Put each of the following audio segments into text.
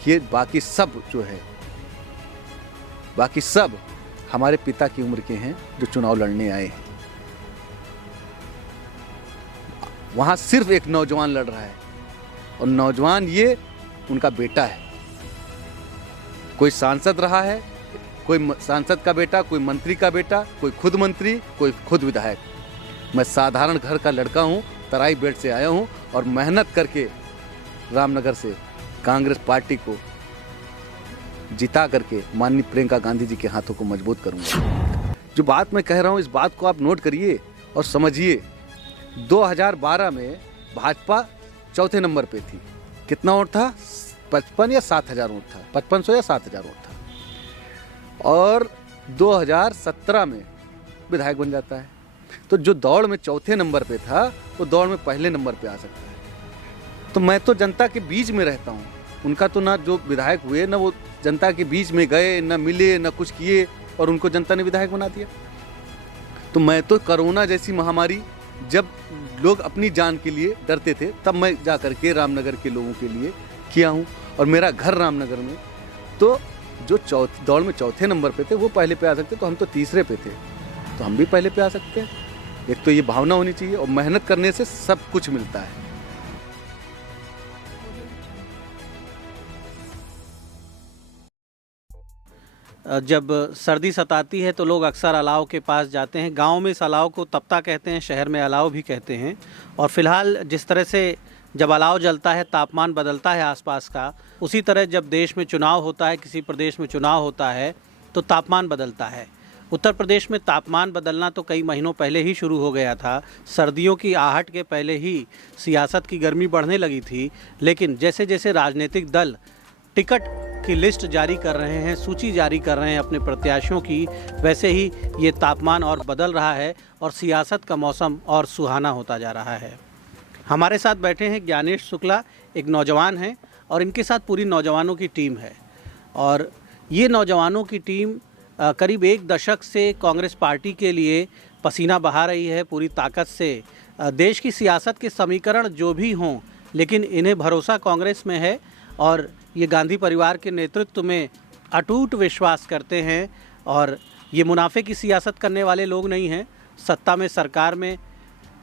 देखिए बाकी सब जो है, बाकी सब हमारे पिता की उम्र के हैं जो चुनाव लड़ने आए हैं। वहाँ सिर्फ एक नौजवान लड़ रहा है और नौजवान ये उनका बेटा है। कोई सांसद रहा है, कोई सांसद का बेटा, कोई मंत्री का बेटा, कोई खुद मंत्री, कोई खुद विधायक। मैं साधारण घर का लड़का हूँ, तराई बेट से आया हूँ और मेहनत करके रामनगर से कांग्रेस पार्टी को जिता करके माननीय प्रियंका गांधी जी के हाथों को मजबूत करूँगा। जो बात मैं कह रहा हूँ इस बात को आप नोट करिए और समझिए। 2012 में भाजपा चौथे नंबर पे थी। कितना वोट था? 55 या 7,000 वोट था, 5500 या 7,000 वोट था। और 2017 में विधायक बन जाता है। तो जो दौड़ में चौथे नंबर पे था वो दौड़ में पहले नंबर पे आ सकता है। तो मैं तो जनता के बीच में रहता हूँ। उनका तो ना जो विधायक हुए ना वो जनता के बीच में गए, ना मिले, ना कुछ किए और उनको जनता ने विधायक बना दिया। तो मैं तो कोरोना जैसी महामारी जब लोग अपनी जान के लिए डरते थे तब मैं जा करके रामनगर के लोगों के लिए किया हूँ। और मेरा घर रामनगर में, तो जो दौड़ में चौथे नंबर पे थे वो पहले पे आ सकते, तो हम तो तीसरे पे थे, तो हम भी पहले पे आ सकते हैं। एक तो ये भावना होनी चाहिए और मेहनत करने से सब कुछ मिलता है। जब सर्दी सताती है तो लोग अक्सर अलाव के पास जाते हैं। गांव में इस अलाव को तप्ता कहते हैं, शहर में अलाव भी कहते हैं। और फिलहाल जिस तरह से जब अलाव जलता है तापमान बदलता है आसपास का, उसी तरह जब देश में चुनाव होता है, किसी प्रदेश में चुनाव होता है तो तापमान बदलता है। उत्तर प्रदेश में तापमान बदलना तो कई महीनों पहले ही शुरू हो गया था। सर्दियों की आहट के पहले ही सियासत की गर्मी बढ़ने लगी थी। लेकिन जैसे जैसे राजनीतिक दल टिकट की लिस्ट जारी कर रहे हैं, सूची जारी कर रहे हैं अपने प्रत्याशियों की, वैसे ही ये तापमान और बदल रहा है और सियासत का मौसम और सुहाना होता जा रहा है। हमारे साथ बैठे हैं ज्ञानेश शुक्ला, एक नौजवान हैं और इनके साथ पूरी नौजवानों की टीम है। और ये नौजवानों की टीम करीब 1 दशक से कांग्रेस पार्टी के लिए पसीना बहा रही है पूरी ताकत से। देश की सियासत के समीकरण जो भी हों, लेकिन इन्हें भरोसा कांग्रेस में है और ये गांधी परिवार के नेतृत्व में अटूट विश्वास करते हैं। और ये मुनाफे की सियासत करने वाले लोग नहीं हैं। सत्ता में, सरकार में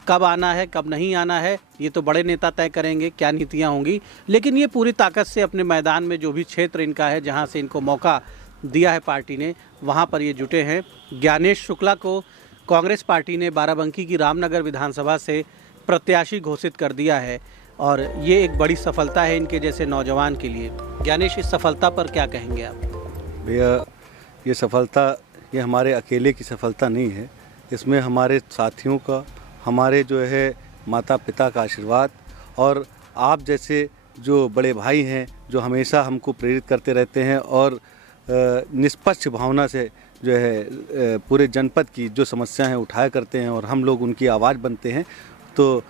कब आना है कब नहीं आना है ये तो बड़े नेता तय करेंगे, क्या नीतियां होंगी। लेकिन ये पूरी ताकत से अपने मैदान में जो भी क्षेत्र इनका है, जहां से इनको मौका दिया है पार्टी ने, वहां पर ये जुटे हैं। ज्ञानेश शुक्ला को कांग्रेस पार्टी ने बाराबंकी की रामनगर विधानसभा से प्रत्याशी घोषित कर दिया है और ये एक बड़ी सफलता है इनके जैसे नौजवान के लिए। ज्ञानेश, इस सफलता पर क्या कहेंगे आप? भैया, ये सफलता ये हमारे अकेले की सफलता नहीं है। इसमें हमारे साथियों का, हमारे जो है माता पिता का आशीर्वाद और आप जैसे जो बड़े भाई हैं जो हमेशा हमको प्रेरित करते रहते हैं और निष्पक्ष भावना से जो है पूरे जनपद की जो समस्याएं हैं उठाया करते हैं और हम लोग उनकी आवाज़ बनते हैं। तो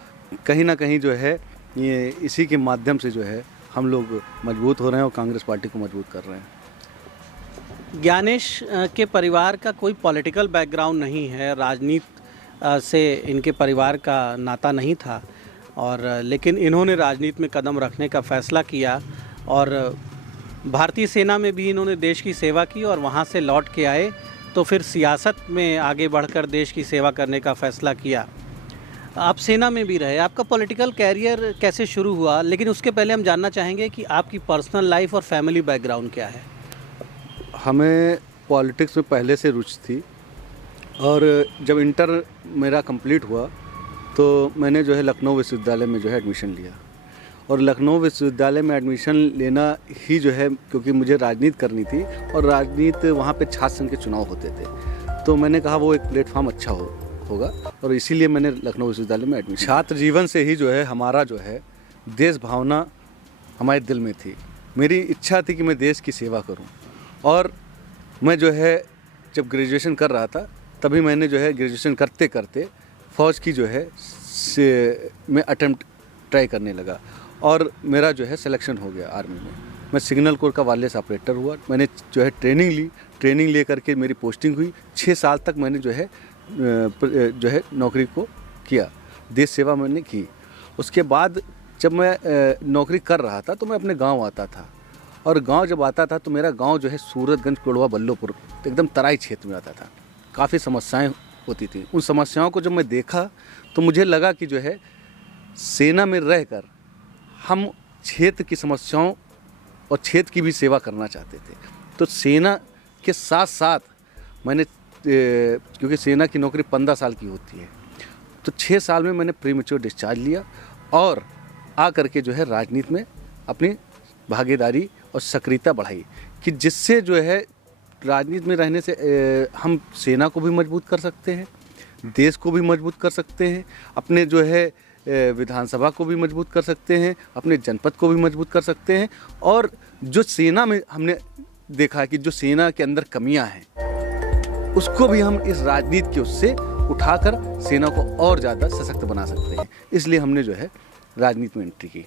कहीं ना कहीं जो है ये इसी के माध्यम से जो है हम लोग मजबूत हो रहे हैं और कांग्रेस पार्टी को मजबूत कर रहे हैं। ज्ञानेश के परिवार का कोई पॉलिटिकल बैकग्राउंड नहीं है, राजनीति से इनके परिवार का नाता नहीं था और लेकिन इन्होंने राजनीति में कदम रखने का फ़ैसला किया और भारतीय सेना में भी इन्होंने देश की सेवा की और वहाँ से लौट के आए तो फिर सियासत में आगे बढ़कर देश की सेवा करने का फ़ैसला किया। आप सेना में भी रहे, आपका पॉलिटिकल कैरियर कैसे शुरू हुआ? लेकिन उसके पहले हम जानना चाहेंगे कि आपकी पर्सनल लाइफ और फैमिली बैकग्राउंड क्या है? हमें पॉलिटिक्स में पहले से रुचि थी और जब इंटर मेरा कंप्लीट हुआ तो मैंने जो है लखनऊ विश्वविद्यालय में जो है एडमिशन लिया और लखनऊ विश्वविद्यालय में एडमिशन लेना ही जो है क्योंकि मुझे राजनीति करनी थी और राजनीति वहाँ पे छात्र संघ के चुनाव होते थे, तो मैंने कहा वो एक प्लेटफॉर्म अच्छा होगा और इसीलिए मैंने लखनऊ विश्वविद्यालय में एडमिशन। छात्र जीवन से ही जो है हमारा जो है देश भावना हमारे दिल में थी। मेरी इच्छा थी कि मैं देश की सेवा करूं और मैं जो है जब ग्रेजुएशन कर रहा था तभी मैंने जो है ग्रेजुएशन करते करते फ़ौज की जो है मैं अटेम्प्ट ट्राई करने लगा और मेरा जो है सिलेक्शन हो गया आर्मी में। मैं सिग्नल कोर का वायरलेस ऑपरेटर हुआ। मैंने जो है ट्रेनिंग ले करके मेरी पोस्टिंग हुई। 6 साल तक मैंने जो है नौकरी को किया, देश सेवा मैंने की। उसके बाद जब मैं नौकरी कर रहा था तो मैं अपने गांव आता था और गांव जब आता था तो मेरा गांव जो है सूरतगंज कोड़वा बल्लोपुर एकदम तराई क्षेत्र में आता था। काफ़ी समस्याएं होती थी। उन समस्याओं को जब मैं देखा तो मुझे लगा कि जो है सेना में रहकर हम क्षेत्र की समस्याओं और क्षेत्र की भी सेवा करना चाहते थे। तो सेना के साथ साथ मैंने क्योंकि सेना की नौकरी 15 साल की होती है, तो 6 साल में मैंने प्रीमेच्योर डिस्चार्ज लिया और आ करके जो है राजनीति में अपनी भागीदारी और सक्रियता बढ़ाई कि जिससे जो है राजनीति में रहने से हम सेना को भी मजबूत कर सकते हैं, देश को भी मजबूत कर सकते हैं, अपने जो है विधानसभा को भी मजबूत कर सकते हैं, अपने जनपद को भी मजबूत कर सकते हैं। और जो सेना में हमने देखा कि जो सेना के अंदर कमियां हैं उसको भी हम इस राजनीति के उससे उठाकर सेना को और ज़्यादा सशक्त बना सकते हैं। इसलिए हमने जो है राजनीति में एंट्री की।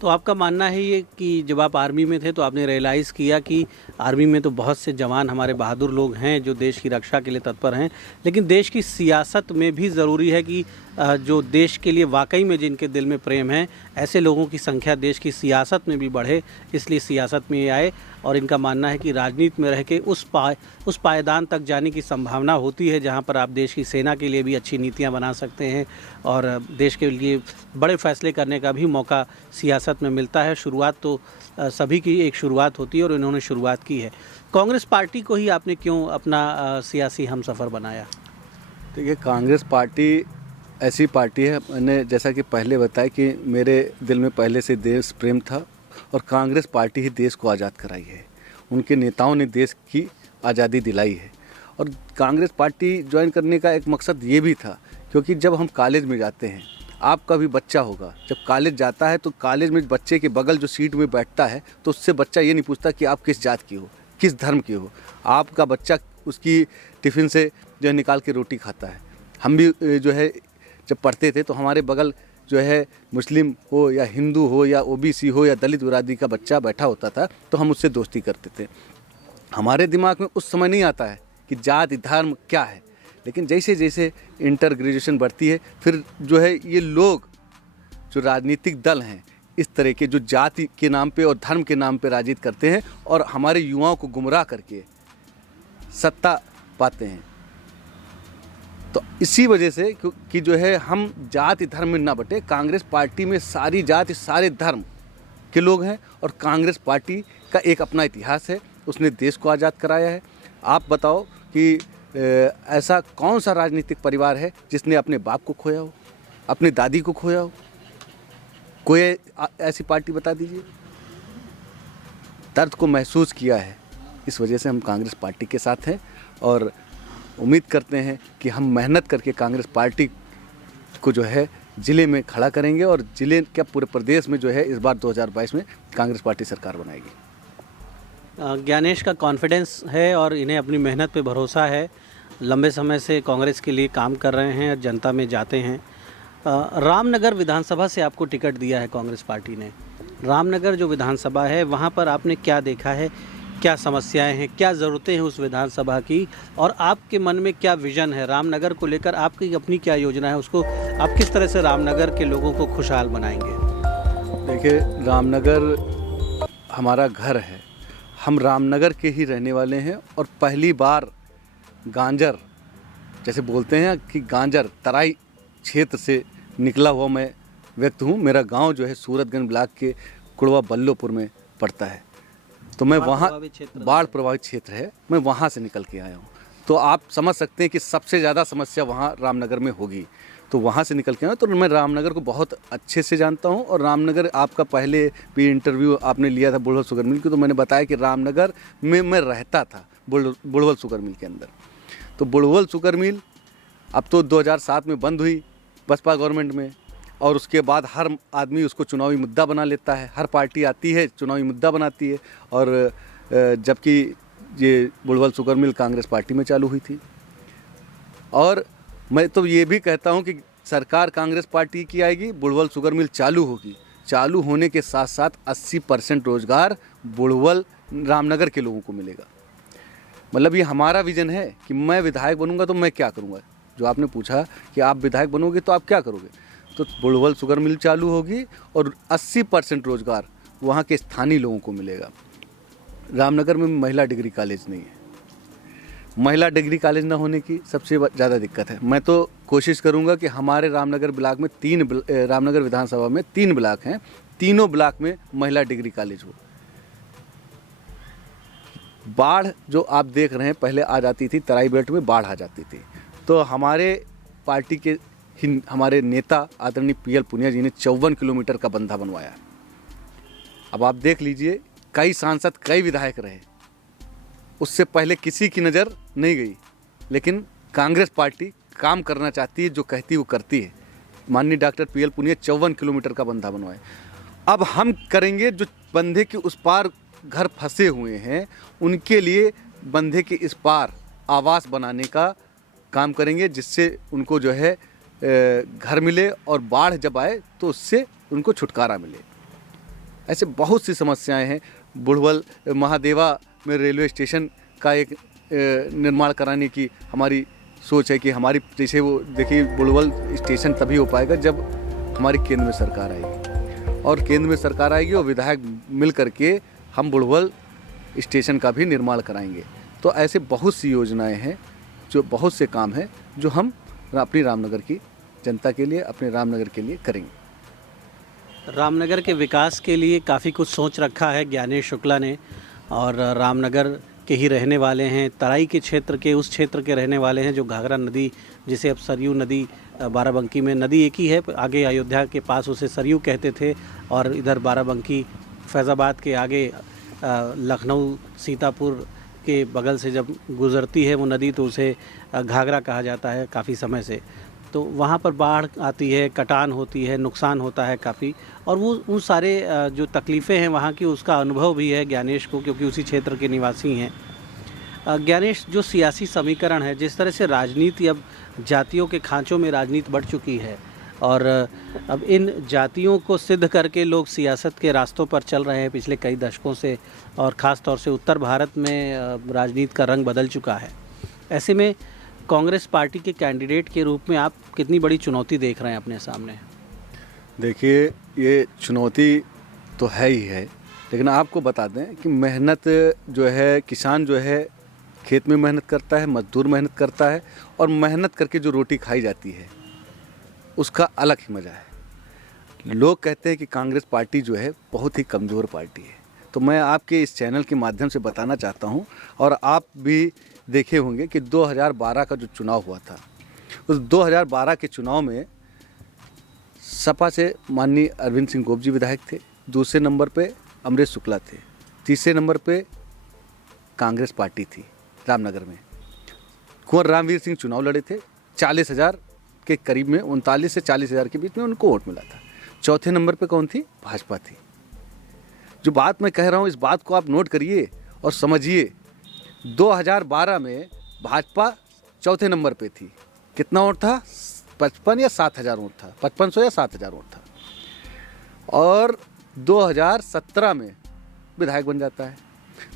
तो आपका मानना है ये कि जब आप आर्मी में थे तो आपने रियलाइज़ किया कि आर्मी में तो बहुत से जवान हमारे बहादुर लोग हैं जो देश की रक्षा के लिए तत्पर हैं, लेकिन देश की सियासत में भी ज़रूरी है कि जो देश के लिए वाकई में जिनके दिल में प्रेम है ऐसे लोगों की संख्या देश की सियासत में भी बढ़े, इसलिए सियासत में ये आए। और इनका मानना है कि राजनीति में रह के उस पायदान तक जाने की संभावना होती है जहाँ पर आप देश की सेना के लिए भी अच्छी नीतियाँ बना सकते हैं और देश के लिए बड़े फैसले करने का भी मौका सियासत में मिलता है। शुरुआत तो सभी की एक शुरुआत होती है और इन्होंने शुरुआत की है। कांग्रेस पार्टी को ही आपने क्यों अपना सियासी हमसफ़र बनाया? देखिए, कांग्रेस पार्टी ऐसी पार्टी है, मैंने जैसा कि पहले बताया कि मेरे दिल में पहले से देश प्रेम था और कांग्रेस पार्टी ही देश को आज़ाद कराई है। उनके नेताओं ने देश की आज़ादी दिलाई है। और कांग्रेस पार्टी ज्वाइन करने का एक मकसद ये भी था क्योंकि जब हम कॉलेज में जाते हैं, आपका भी बच्चा होगा, जब कॉलेज जाता है तो कॉलेज में बच्चे के बगल जो सीट में बैठता है तो उससे बच्चा ये नहीं पूछता कि आप किस जात की हो, किस धर्म की हो। आपका बच्चा उसकी टिफ़िन से जो है निकाल के रोटी खाता है। हम भी जो है जब पढ़ते थे तो हमारे बगल जो है मुस्लिम हो या हिंदू हो या ओबीसी हो या दलित बिरादरी का बच्चा बैठा होता था तो हम उससे दोस्ती करते थे। हमारे दिमाग में उस समय नहीं आता है कि जाति धर्म क्या है, लेकिन जैसे जैसे इंटर ग्रेजुएशन बढ़ती है फिर जो है ये लोग जो राजनीतिक दल हैं इस तरह के जो जाति के नाम पे और धर्म के नाम पे राजनीति करते हैं और हमारे युवाओं को गुमराह करके सत्ता पाते हैं। तो इसी वजह से कि जो है हम जाति धर्म में ना बटे, कांग्रेस पार्टी में सारी जाति सारे धर्म के लोग हैं और कांग्रेस पार्टी का एक अपना इतिहास है, उसने देश को आज़ाद कराया है। आप बताओ कि ऐसा कौन सा राजनीतिक परिवार है जिसने अपने बाप को खोया हो, अपनी दादी को खोया हो? कोई ऐसी पार्टी बता दीजिए। दर्द को महसूस किया है, इस वजह से हम कांग्रेस पार्टी के साथ हैं और उम्मीद करते हैं कि हम मेहनत करके कांग्रेस पार्टी को जो है ज़िले में खड़ा करेंगे और ज़िले क्या पूरे प्रदेश में जो है इस बार 2022 में कांग्रेस पार्टी सरकार बनाएगी। ज्ञानेश का कॉन्फिडेंस है और इन्हें अपनी मेहनत पे भरोसा है। लंबे समय से कांग्रेस के लिए काम कर रहे हैं और जनता में जाते हैं। रामनगर विधानसभा से आपको टिकट दिया है कांग्रेस पार्टी ने। रामनगर जो विधानसभा है वहाँ पर आपने क्या देखा है, क्या समस्याएं हैं, क्या ज़रूरतें हैं उस विधानसभा की, और आपके मन में क्या विज़न है रामनगर को लेकर? आपकी अपनी क्या योजना है, उसको आप किस तरह से रामनगर के लोगों को खुशहाल बनाएंगे? देखिए, रामनगर हमारा घर है, हम रामनगर के ही रहने वाले हैं और पहली बार गांजर जैसे बोलते हैं कि गांजर तराई क्षेत्र से निकला हुआ मैं व्यक्ति हूँ। मेरा गांव जो है सूरतगंज ब्लॉक के कुड़वा बल्लोपुर में पड़ता है, तो मैं वहाँ बाढ़ प्रभावित क्षेत्र है, मैं वहाँ से निकल के आया हूँ। तो आप समझ सकते हैं कि सबसे ज़्यादा समस्या वहाँ रामनगर में होगी, तो वहाँ से निकल के आया। तो मैं रामनगर को बहुत अच्छे से जानता हूँ और रामनगर आपका पहले भी इंटरव्यू आपने लिया था बुढ़वल शुगर मिल की, तो मैंने बताया कि रामनगर में मैं रहता था बुढ़वल शुगर मिल के अंदर। तो बुढ़वल शुगर मिल अब तो 2007 में बंद हुई बसपा गवर्नमेंट में, और उसके बाद हर आदमी उसको चुनावी मुद्दा बना लेता है, हर पार्टी आती है चुनावी मुद्दा बनाती है। और जबकि ये Budhwal sugar mill Congress party में चालू हुई थी। और मैं तो ये भी कहता हूँ कि सरकार कांग्रेस पार्टी की आएगी, बुढ़वल शुगर मिल चालू होगी। चालू होने के साथ साथ 80% रोजगार बुढ़वल रामनगर के लोगों को मिलेगा। मतलब ये हमारा विजन है कि मैं विधायक बनूंगा तो मैं क्या करूंगा। जो आपने पूछा कि आप विधायक बनोगे तो आप क्या करोगे, तो बुढ़वल शुगर मिल चालू होगी और 80% रोजगार वहाँ के स्थानीय लोगों को मिलेगा। रामनगर में महिला डिग्री कॉलेज नहीं है। महिला डिग्री कॉलेज न होने की सबसे ज़्यादा दिक्कत है। मैं तो कोशिश करूंगा कि हमारे रामनगर ब्लॉक में रामनगर विधानसभा में 3 ब्लॉक हैं, तीनों ब्लॉक में महिला डिग्री कॉलेज हो। बाढ़ जो आप देख रहे हैं पहले आ जाती थी, तराई बेल्ट में बाढ़ आ जाती थी, तो हमारे पार्टी के हमारे नेता आदरणीय पीएल पुनिया जी ने 54 किलोमीटर का बंधा बनवाया। अब आप देख लीजिए, कई सांसद कई विधायक रहे, उससे पहले किसी की नज़र नहीं गई, लेकिन कांग्रेस पार्टी काम करना चाहती है, जो कहती है वो करती है। माननीय डॉक्टर पीएल पुनिया 54 किलोमीटर का बंधा बनवाए। अब हम करेंगे जो बंधे के उस पार घर फंसे हुए हैं उनके लिए बंधे के इस पार आवास बनाने का काम करेंगे, जिससे उनको जो है घर मिले और बाढ़ जब आए तो उससे उनको छुटकारा मिले। ऐसे बहुत सी समस्याएं हैं। बुढ़वल महादेवा में रेलवे स्टेशन का एक निर्माण कराने की हमारी सोच है कि हमारी जैसे वो देखिए, बुढ़वल स्टेशन तभी हो पाएगा जब हमारी केंद्र में सरकार आएगी, और केंद्र में सरकार आएगी और विधायक मिल करके हम बुढ़वल स्टेशन का भी निर्माण कराएंगे। तो ऐसे बहुत सी योजनाएं हैं, जो बहुत से काम हैं जो हम अपनी रामनगर की जनता के लिए, अपने रामनगर के लिए करेंगे। रामनगर के विकास के लिए काफ़ी कुछ सोच रखा है ज्ञानेश शुक्ला ने, और रामनगर के ही रहने वाले हैं, तराई के क्षेत्र के, उस क्षेत्र के रहने वाले हैं जो घाघरा नदी, जिसे अब सरयू नदी, बाराबंकी में नदी एक ही है, आगे अयोध्या के पास उसे सरयू कहते थे, और इधर बाराबंकी फैज़ाबाद के आगे लखनऊ सीतापुर के बगल से जब गुज़रती है वो नदी तो उसे घाघरा कहा जाता है काफ़ी समय से। तो वहाँ पर बाढ़ आती है, कटान होती है, नुकसान होता है काफ़ी, और वो उन सारे जो तकलीफ़ें हैं वहाँ की, उसका अनुभव भी है ज्ञानेश को, क्योंकि उसी क्षेत्र के निवासी हैं। ज्ञानेश, जो सियासी समीकरण है, जिस तरह से राजनीति अब जातियों के खांचों में राजनीति बढ़ चुकी है, और अब इन जातियों को सिद्ध करके लोग सियासत के रास्तों पर चल रहे हैं पिछले कई दशकों से, और ख़ास तौर से उत्तर भारत में राजनीति का रंग बदल चुका है। ऐसे में कांग्रेस पार्टी के कैंडिडेट के रूप में आप कितनी बड़ी चुनौती देख रहे हैं अपने सामने? देखिए, ये चुनौती तो है ही है, लेकिन आपको बता दें कि मेहनत जो है, किसान जो है खेत में मेहनत करता है, मजदूर मेहनत करता है, और मेहनत करके जो रोटी खाई जाती है उसका अलग ही मज़ा है। लोग कहते हैं कि कांग्रेस पार्टी जो है बहुत ही कमज़ोर पार्टी है, तो मैं आपके इस चैनल के माध्यम से बताना चाहता हूं, और आप भी देखे होंगे कि 2012 का जो चुनाव हुआ था, उस 2012 के चुनाव में सपा से माननीय अरविंद सिंह गोप जी विधायक थे, दूसरे नंबर पे अमरेश शुक्ला थे, तीसरे नंबर पे कांग्रेस पार्टी थी रामनगर में। कुंवर रामवीर सिंह चुनाव लड़े थे, 40,000 के करीब में, 39 से 40,000 के बीच में उनको वोट मिला था। चौथे नंबर पे कौन थी? भाजपा थी। जो बात मैं कह रहा हूँ, इस बात को आप नोट करिए और समझिए। 2012 में भाजपा चौथे नंबर पे थी। कितना वोट था? 55 या 7,000 वोट था, 5500 या 7,000 वोट था। और 2017 में विधायक बन जाता है।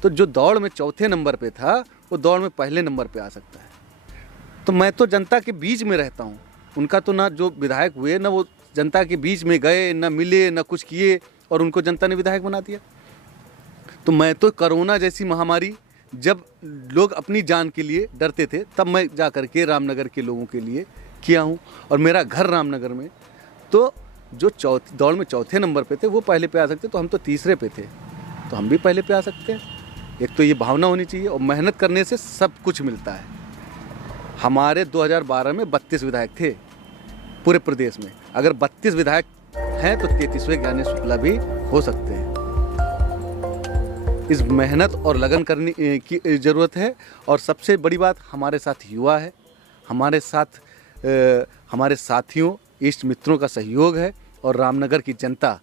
तो जो दौड़ में चौथे नंबर पे था, वो दौड़ में पहले नंबर पे आ सकता है। तो मैं तो जनता के बीच में रहता हूँ। उनका तो ना जो विधायक हुए, ना वो जनता के बीच में गए, ना मिले, ना कुछ किए, और उनको जनता ने विधायक बना दिया। तो मैं तो कोरोना जैसी महामारी, जब लोग अपनी जान के लिए डरते थे, तब मैं जा कर के रामनगर के लोगों के लिए किया हूँ। और मेरा घर रामनगर में, तो जो दौड़ में चौथे नंबर पे थे वो पहले पे आ सकते, तो हम तो तीसरे पे थे, तो हम भी पहले पे आ सकते हैं। एक तो ये भावना होनी चाहिए, और मेहनत करने से सब कुछ मिलता है। हमारे 2012 में 32 विधायक थे पूरे प्रदेश में। अगर 32 विधायक हैं तो 33वें ज्ञानेश शुक्ला भी हो सकते हैं। इस मेहनत और लगन करने की ज़रूरत है। और सबसे बड़ी बात, हमारे साथ युवा है, हमारे साथ हमारे साथियों, इष्ट मित्रों का सहयोग है, और रामनगर की जनता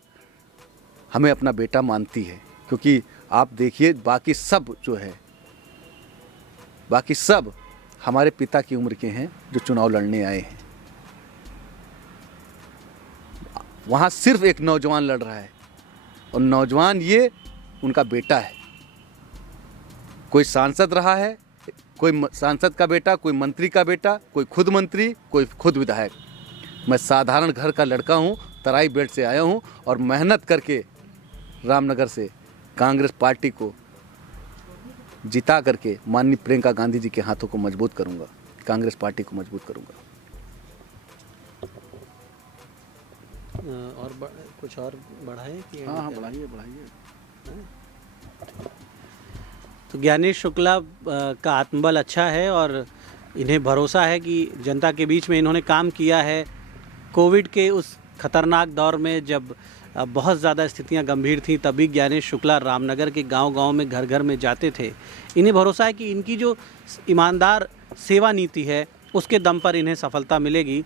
हमें अपना बेटा मानती है। क्योंकि आप देखिए, बाकी सब जो है, बाकी सब हमारे पिता की उम्र के हैं जो चुनाव लड़ने आए हैं। वहाँ सिर्फ एक नौजवान लड़ रहा है, और नौजवान ये उनका बेटा है। कोई सांसद रहा है, कोई सांसद का बेटा, कोई मंत्री का बेटा, कोई खुद मंत्री, कोई खुद विधायक। मैं साधारण घर का लड़का हूँ, तराई बेल्ट से आया हूँ, और मेहनत करके रामनगर से कांग्रेस पार्टी को जिता करके माननीय प्रियंका गांधी जी के हाथों को मजबूत करूंगा, कांग्रेस पार्टी को मजबूत करूंगा। और कुछ और बढ़ाएं कि हाँ बढ़ाइए। तो ज्ञानेश शुक्ला का आत्मबल अच्छा है और इन्हें भरोसा है कि जनता के बीच में इन्होंने काम किया है। कोविड के उस खतरनाक दौर में जब बहुत ज़्यादा स्थितियां गंभीर थीं, तभी ज्ञानेश शुक्ला रामनगर के गांव-गांव में घर-घर में जाते थे। इन्हें भरोसा है कि इनकी जो ईमानदार सेवा नीति है उसके दम पर इन्हें सफलता मिलेगी।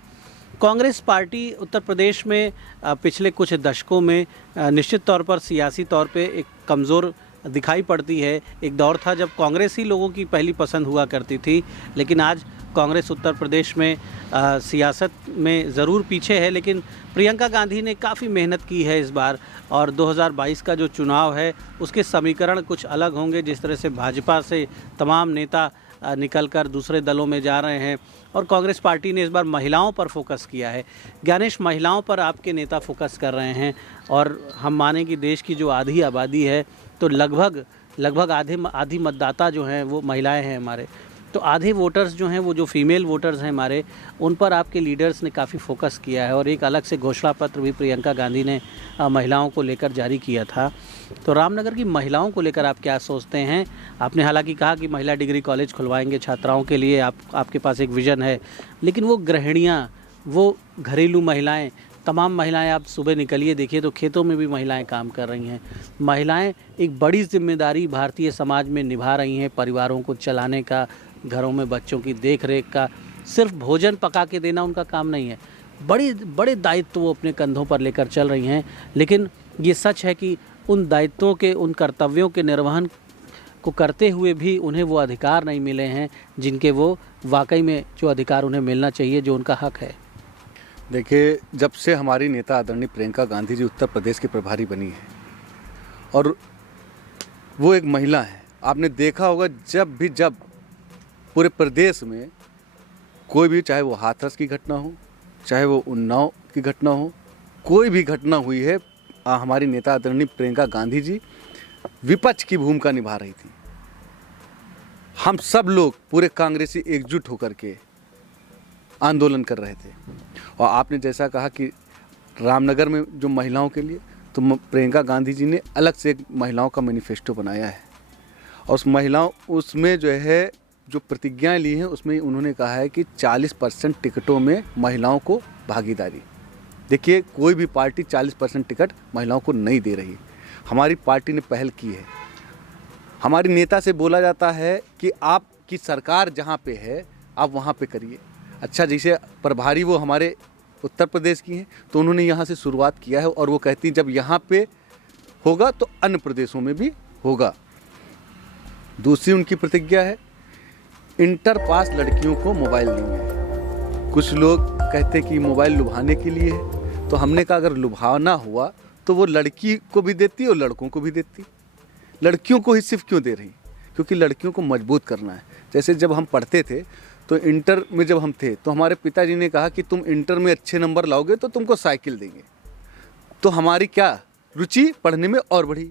कांग्रेस पार्टी उत्तर प्रदेश में पिछले कुछ दशकों में निश्चित तौर पर सियासी तौर पे एक कमज़ोर दिखाई पड़ती है। एक दौर था जब कांग्रेस ही लोगों की पहली पसंद हुआ करती थी, लेकिन आज कांग्रेस उत्तर प्रदेश में सियासत में ज़रूर पीछे है। लेकिन प्रियंका गांधी ने काफ़ी मेहनत की है इस बार, और 2022 का जो चुनाव है उसके समीकरण कुछ अलग होंगे। जिस तरह से भाजपा से तमाम नेता निकलकर दूसरे दलों में जा रहे हैं, और कांग्रेस पार्टी ने इस बार महिलाओं पर फोकस किया है। ज्ञानेश, महिलाओं पर आपके नेता फोकस कर रहे हैं, और हम माने कि देश की जो आधी आबादी है तो लगभग आधी मतदाता जो हैं वो महिलाएं हैं हमारे। तो आधे वोटर्स जो हैं, वो जो फीमेल वोटर्स हैं हमारे, उन पर आपके लीडर्स ने काफ़ी फोकस किया है, और एक अलग से घोषणा पत्र भी प्रियंका गांधी ने महिलाओं को लेकर जारी किया था। तो रामनगर की महिलाओं को लेकर आप क्या सोचते हैं? आपने हालांकि कहा कि महिला डिग्री कॉलेज खुलवाएंगे छात्राओं के लिए, आपके पास एक विज़न है, लेकिन वो गृहिणियाँ, वो घरेलू महिलाएँ, तमाम महिलाएं, आप सुबह निकलिए देखिए तो खेतों में भी महिलाएं काम कर रही हैं। महिलाएं एक बड़ी जिम्मेदारी भारतीय समाज में निभा रही हैं, परिवारों को चलाने का, घरों में बच्चों की देख रेख का। सिर्फ भोजन पका के देना उनका काम नहीं है, बड़े दायित्व वो अपने कंधों पर लेकर चल रही हैं। लेकिन ये सच है कि उन दायित्वों के, उन कर्तव्यों के निर्वहन को करते हुए भी उन्हें वो अधिकार नहीं मिले हैं जिनके वो वाकई में जो अधिकार उन्हें मिलना चाहिए, जो उनका हक है। देखिए, जब से हमारी नेता आदरणीय प्रियंका गांधी जी उत्तर प्रदेश की प्रभारी बनी है, और वो एक महिला है, आपने देखा होगा जब पूरे प्रदेश में कोई भी, चाहे वो हाथरस की घटना हो, चाहे वो उन्नाव की घटना हो, कोई भी घटना हुई है, हमारी नेता आदरणीय प्रियंका गांधी जी विपक्ष की भूमिका निभा रही थी। हम सब लोग पूरे कांग्रेसी एकजुट होकर के आंदोलन कर रहे थे। और आपने जैसा कहा कि रामनगर में जो महिलाओं के लिए, तो प्रियंका गांधी जी ने अलग से एक महिलाओं का मैनिफेस्टो बनाया है, और उसमें जो प्रतिज्ञाएं ली हैं, उसमें उन्होंने कहा है कि 40% टिकटों में महिलाओं को भागीदारी। देखिए, कोई भी पार्टी 40% टिकट महिलाओं को नहीं दे रही, हमारी पार्टी ने पहल की है। हमारी नेता से बोला जाता है कि आपकी सरकार जहाँ पे है आप वहाँ पे करिए। अच्छा, जैसे प्रभारी वो हमारे उत्तर प्रदेश की हैं, तो उन्होंने यहाँ से शुरुआत किया है, और वो कहती जब यहाँ पे होगा तो अन्य प्रदेशों में भी होगा। दूसरी उनकी प्रतिज्ञा है, इंटर पास लड़कियों को मोबाइल देंगे। कुछ लोग कहते कि मोबाइल लुभाने के लिए है, तो हमने कहा अगर लुभाना हुआ तो वो लड़की को भी देती और लड़कों को भी देती। लड़कियों को ही सिर्फ क्यों दे रही? क्योंकि लड़कियों को मजबूत करना है। जैसे जब हम पढ़ते थे तो इंटर में जब हम थे तो हमारे पिताजी ने कहा कि तुम इंटर में अच्छे नंबर लाओगे तो तुमको साइकिल देंगे। तो हमारी क्या रुचि पढ़ने में और बढ़ी।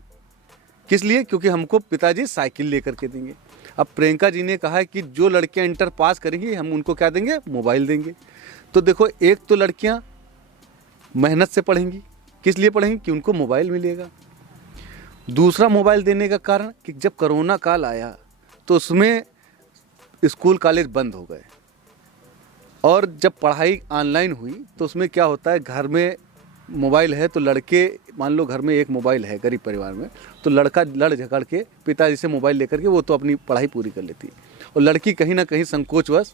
किस लिए? क्योंकि हमको पिताजी साइकिल लेकर के देंगे। अब प्रियंका जी ने कहा है कि जो लड़कियां इंटर पास करेंगी हम उनको क्या देंगे? मोबाइल देंगे। तो देखो, एक तो लड़कियां मेहनत से पढ़ेंगी। किस लिए पढ़ेंगी? कि उनको मोबाइल मिलेगा। दूसरा मोबाइल देने का कारण कि जब कोरोना काल आया तो उसमें स्कूल कॉलेज बंद हो गए, और जब पढ़ाई ऑनलाइन हुई तो उसमें क्या होता है, घर में मोबाइल है तो लड़के, मान लो घर में एक मोबाइल है गरीब परिवार में, तो लड़का लड़ झगड़ के पिताजी से मोबाइल लेकर के वो तो अपनी पढ़ाई पूरी कर लेती, और लड़की कहीं ना कहीं संकोचवश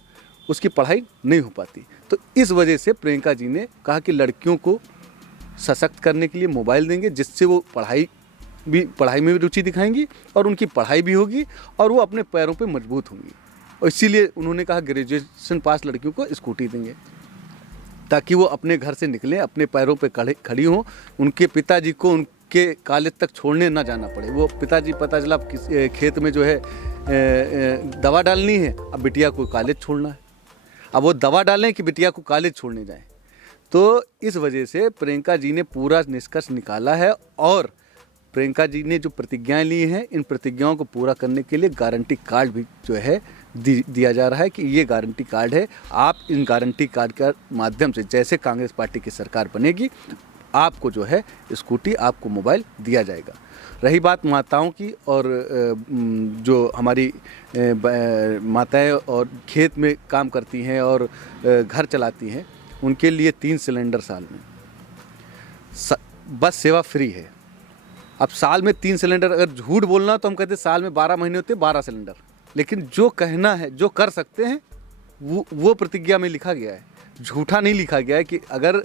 उसकी पढ़ाई नहीं हो पाती। तो इस वजह से प्रियंका जी ने कहा कि लड़कियों को सशक्त करने के लिए मोबाइल देंगे, जिससे वो पढ़ाई में भी रुचि दिखाएंगी और उनकी पढ़ाई भी होगी और वो अपने पैरों पे मजबूत होंगी। और इसीलिए उन्होंने कहा ग्रेजुएशन पास लड़कियों को स्कूटी देंगे, ताकि वो अपने घर से निकलें, अपने पैरों पे खड़ी हों, उनके पिताजी को उनके कॉलेज तक छोड़ने ना जाना पड़े। वो पिताजी पता चला खेत में जो है दवा डालनी है, अब बिटिया को कॉलेज छोड़ना है, अब वो दवा डालें कि बिटिया को कॉलेज छोड़ने जाएं। तो इस वजह से प्रियंका जी ने पूरा निष्कर्ष निकाला है और प्रियंका जी ने जो प्रतिज्ञाएं ली हैं, इन प्रतिज्ञाओं को पूरा करने के लिए गारंटी कार्ड भी जो है दिया जा रहा है कि ये गारंटी कार्ड है। आप इन गारंटी कार्ड के माध्यम से जैसे कांग्रेस पार्टी की सरकार बनेगी, आपको जो है स्कूटी, आपको मोबाइल दिया जाएगा। रही बात माताओं की, और जो हमारी माताएं और खेत में काम करती हैं और घर चलाती हैं, उनके लिए 3 सिलेंडर साल में, बस सेवा फ्री है। अब साल में 3 सिलेंडर, अगर झूठ बोलना तो हम कहते साल में 12 महीने होते 12 सिलेंडर, लेकिन जो कहना है, जो कर सकते हैं, वो प्रतिज्ञा में लिखा गया है, झूठा नहीं लिखा गया है। कि अगर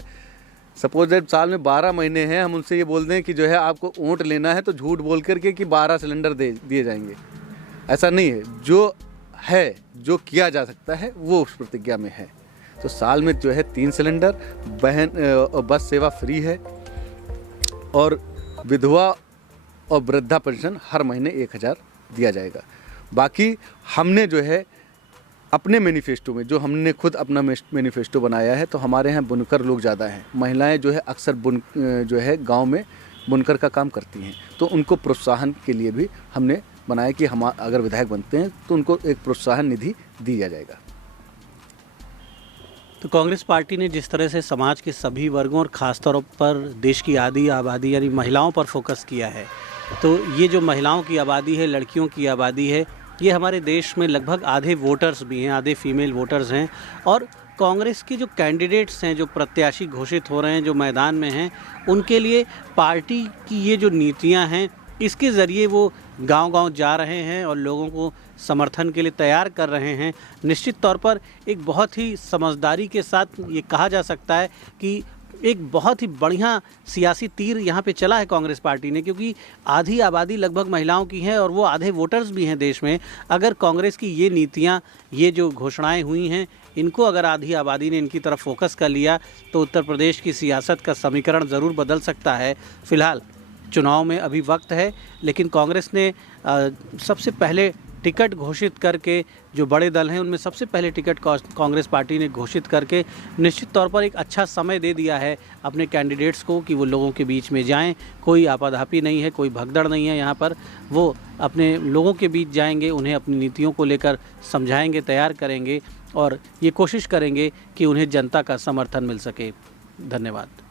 सपोज दैट साल में 12 महीने हैं, हम उनसे ये बोल दें कि जो है आपको ऊँट लेना है, तो झूठ बोल करके कि 12 सिलेंडर दिए जाएंगे, ऐसा नहीं है। जो है, जो किया जा सकता है, वो उस प्रतिज्ञा में है। तो साल में जो है 3 सिलेंडर, बस सेवा फ्री है, और विधवा और वृद्धा पेंशन हर महीने 1000 दिया जाएगा। बाकी हमने जो है अपने मैनिफेस्टो में, जो हमने खुद अपना मैनिफेस्टो बनाया है, तो हमारे यहाँ बुनकर लोग ज़्यादा हैं। महिलाएं जो है अक्सर जो है गांव में बुनकर का काम करती हैं, तो उनको प्रोत्साहन के लिए भी हमने बनाया कि हम अगर विधायक बनते हैं तो उनको एक प्रोत्साहन निधि दिया जाएगा। तो कांग्रेस पार्टी ने जिस तरह से समाज के सभी वर्गों और ख़ासतौर पर देश की आधी आबादी यानी महिलाओं पर फोकस किया है, तो ये जो महिलाओं की आबादी है, लड़कियों की आबादी है, ये हमारे देश में लगभग आधे वोटर्स भी हैं, आधे फीमेल वोटर्स हैं। और कांग्रेस के जो कैंडिडेट्स हैं, जो प्रत्याशी घोषित हो रहे हैं, जो मैदान में हैं, उनके लिए पार्टी की ये जो नीतियां हैं, इसके ज़रिए वो गांव-गांव जा रहे हैं और लोगों को समर्थन के लिए तैयार कर रहे हैं। निश्चित तौर पर एक बहुत ही समझदारी के साथ ये कहा जा सकता है कि एक बहुत ही बढ़िया सियासी तीर यहाँ पे चला है कांग्रेस पार्टी ने, क्योंकि आधी आबादी लगभग महिलाओं की है और वो आधे वोटर्स भी हैं देश में। अगर कांग्रेस की ये नीतियाँ, ये जो घोषणाएं हुई हैं, इनको अगर आधी आबादी ने इनकी तरफ फोकस कर लिया तो उत्तर प्रदेश की सियासत का समीकरण ज़रूर बदल सकता है। फ़िलहाल चुनाव में अभी वक्त है, लेकिन कांग्रेस ने सबसे पहले टिकट घोषित करके, जो बड़े दल हैं उनमें सबसे पहले टिकट कांग्रेस पार्टी ने घोषित करके निश्चित तौर पर एक अच्छा समय दे दिया है अपने कैंडिडेट्स को कि वो लोगों के बीच में जाएं। कोई आपाधापी नहीं है, कोई भगदड़ नहीं है यहाँ पर। वो अपने लोगों के बीच जाएंगे, उन्हें अपनी नीतियों को लेकर समझाएंगे, तैयार करेंगे और ये कोशिश करेंगे कि उन्हें जनता का समर्थन मिल सके। धन्यवाद।